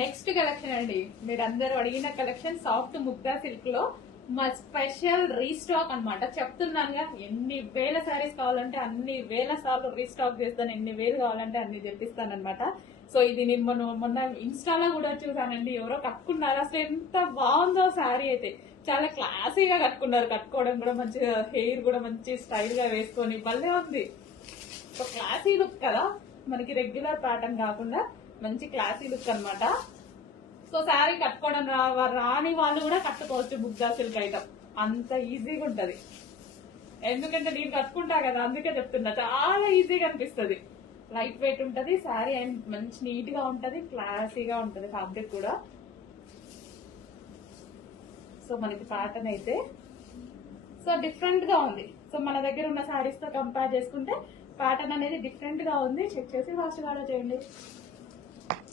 Next collection అండి, మీరు అందరూ అడిగిన కలెక్షన్ సాఫ్ట్ ముగ్దా సిల్క్ లో మా స్పెషల్ రీస్టాక్ అన్నమాట. చెప్తున్నానుగా, ఎన్ని వేల శారీస్ కావాలంటే అన్ని వేల సార్లు రీస్టాక్ చేస్తాను, ఎన్ని వేలు కావాలంటే అన్ని తెప్పిస్తాను అనమాట. సో ఇది నేను మొన్న ఇన్స్టాలో కూడా చూసానండి, ఎవరో కట్టుకున్నారు. అసలు ఎంత బాగుందో శారీ అయితే, చాలా క్లాసీగా కట్టుకున్నారు. కట్టుకోవడం కూడా మంచిగా, హెయిర్ కూడా మంచి స్టైల్ గా వేసుకొని భలే ఉంది. ఒక క్లాసీ లుక్ కదా, మనకి రెగ్యులర్ ప్యాటర్న్ కాకుండా మంచి క్లాసీ లుక్ అన్నమాట. సో శారీ కట్టుకోవడం రాని వాళ్ళు కూడా కట్టుకోవచ్చు ముగ్దా సిల్క్ ఐటమ్, అంత ఈజీగా ఉంటది. ఎందుకంటే నేను కట్టుకుంటా కదా, అందుకే చెప్తున్నా. చాలా ఈజీగా అనిపిస్తుంది, లైట్ వెయిట్ ఉంటది శారీ, అండ్ మంచి నీట్ గా ఉంటది, క్లాసీగా ఉంటది ఫ్యాబ్రిక్ కూడా. సో మనకి ప్యాటర్న్ అయితే సో డిఫరెంట్ గా ఉంది. సో మన దగ్గర ఉన్న శారీస్ తో కంపేర్ చేసుకుంటే ప్యాటర్న్ అనేది డిఫరెంట్ గా ఉంది. చెక్ చేసి ఫాస్ట్ గా ఆర్డర్ చేయండి.